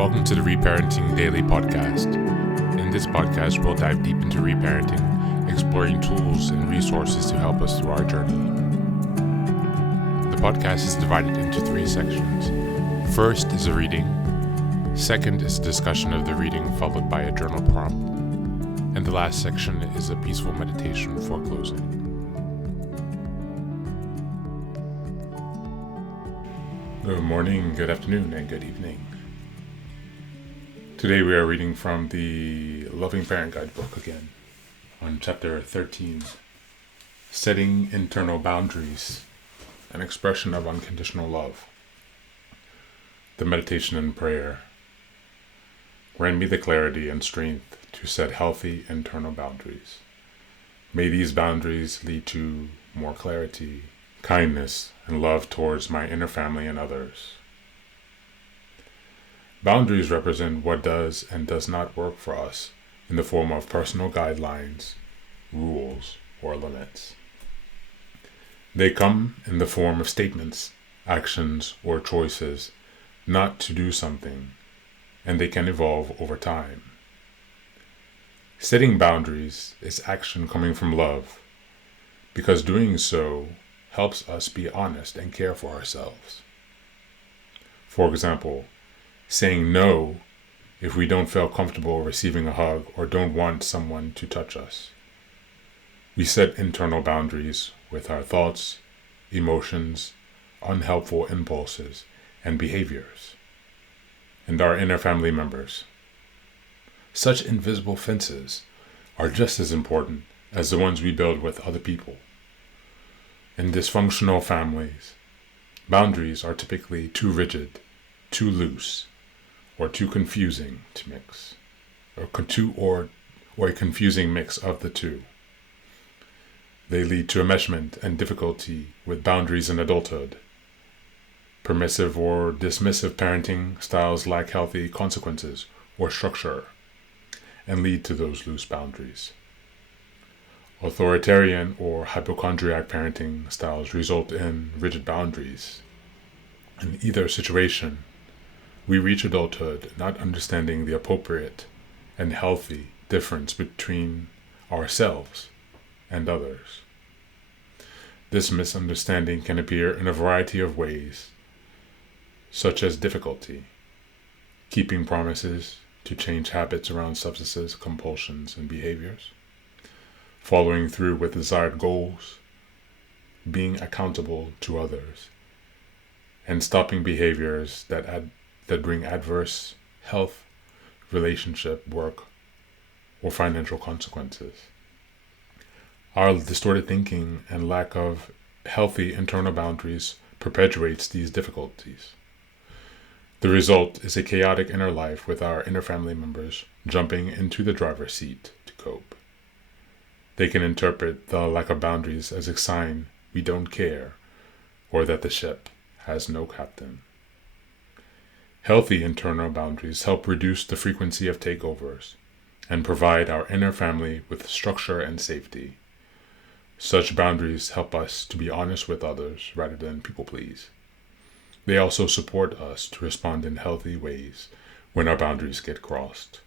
Welcome to the Reparenting Daily podcast. In this podcast, we'll dive deep into reparenting, exploring tools and resources to help us through our journey. The podcast is divided into 3 sections. First is a reading. Second is a discussion of the reading followed by a journal prompt. And the last section is a peaceful meditation for closing. Good morning, good afternoon, and good evening. Today we are reading from the Loving Parent Guidebook again, on chapter 13, Setting Internal Boundaries, an Expression of Unconditional Love. The meditation and prayer. Grant me the clarity and strength to set healthy internal boundaries. May these boundaries lead to more clarity, kindness, and love towards my inner family and others. Boundaries represent what does and does not work for us in the form of personal guidelines, rules, or limits. They come in the form of statements, actions, or choices not to do something, and they can evolve over time. Setting boundaries is action coming from love, because doing so helps us be honest and care for ourselves. For example, saying no if we don't feel comfortable receiving a hug or don't want someone to touch us. We set internal boundaries with our thoughts, emotions, unhelpful impulses, and behaviors, and our inner family members. Such invisible fences are just as important as the ones we build with other people. In dysfunctional families, boundaries are typically too rigid, too loose, or too confusing to mix, or a confusing mix of the two. They lead to enmeshment and difficulty with boundaries in adulthood. Permissive or dismissive parenting styles lack healthy consequences or structure and lead to those loose boundaries. Authoritarian or hypochondriac parenting styles result in rigid boundaries. In either situation, we reach adulthood not understanding the appropriate and healthy difference between ourselves and others. This misunderstanding can appear in a variety of ways, such as difficulty, keeping promises to change habits around substances, compulsions, and behaviors, following through with desired goals, being accountable to others, and stopping behaviors that bring adverse health, relationship, work, or financial consequences. Our distorted thinking and lack of healthy internal boundaries perpetuates these difficulties. The result is a chaotic inner life with our inner family members jumping into the driver's seat to cope. They can interpret the lack of boundaries as a sign we don't care or that the ship has no captain. Healthy internal boundaries help reduce the frequency of takeovers and provide our inner family with structure and safety. Such boundaries help us to be honest with others rather than people please. They also support us to respond in healthy ways when our boundaries get crossed.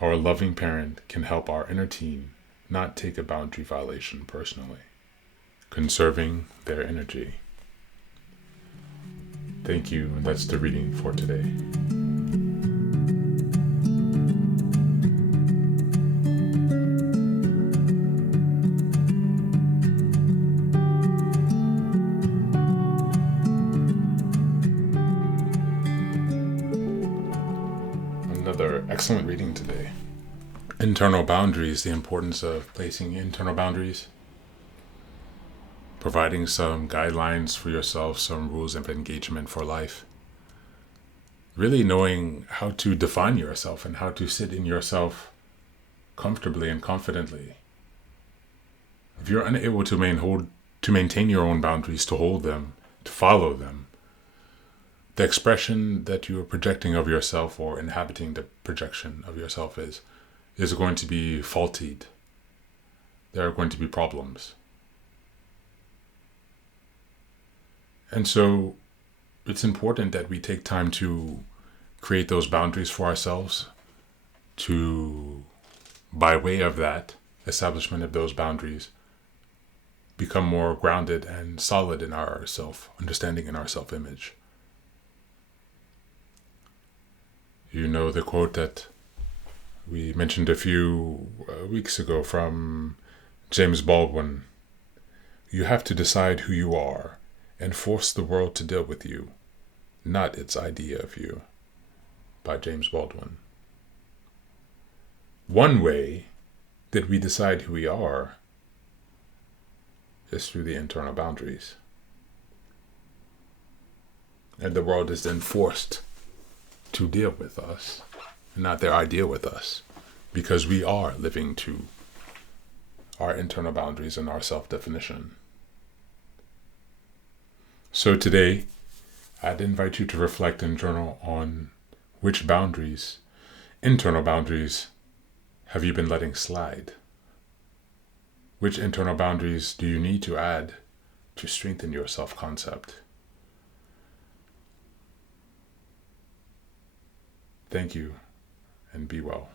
Our loving parent can help our inner teen not take a boundary violation personally, conserving their energy. Thank you, and that's the reading for today. Another excellent reading today. Internal boundaries, the importance of placing internal boundaries, providing some guidelines for yourself, some rules of engagement for life. Really knowing how to define yourself and how to sit in yourself comfortably and confidently. If you're unable to maintain your own boundaries, to hold them, to follow them, the expression that you are projecting of yourself or inhabiting the projection of yourself is going to be faultied. There are going to be problems. And so it's important that we take time to create those boundaries for ourselves to, by way of that establishment of those boundaries, become more grounded and solid in our self-understanding and our self-image. You know the quote that we mentioned a few weeks ago from James Baldwin. You have to decide who you are and force the world to deal with you, not its idea of you, by James Baldwin. One way that we decide who we are is through the internal boundaries. And the world is then forced to deal with us, not their idea with us, because we are living to our internal boundaries and our self-definition. So today, I'd invite you to reflect and journal on which boundaries, internal boundaries, have you been letting slide? Which internal boundaries do you need to add to strengthen your self-concept? Thank you, and be well.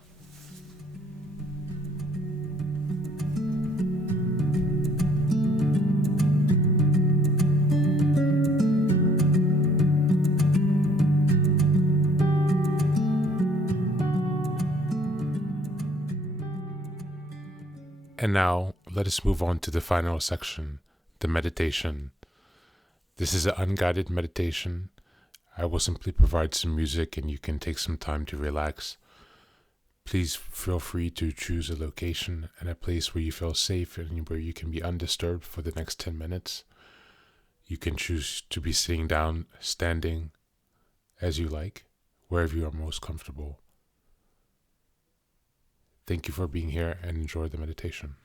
And now, let us move on to the final section, the meditation. This is an unguided meditation. I will simply provide some music and you can take some time to relax. Please feel free to choose a location and a place where you feel safe and where you can be undisturbed for the next 10 minutes. You can choose to be sitting down, standing, as you like, wherever you are most comfortable. Thank you for being here and enjoy the meditation.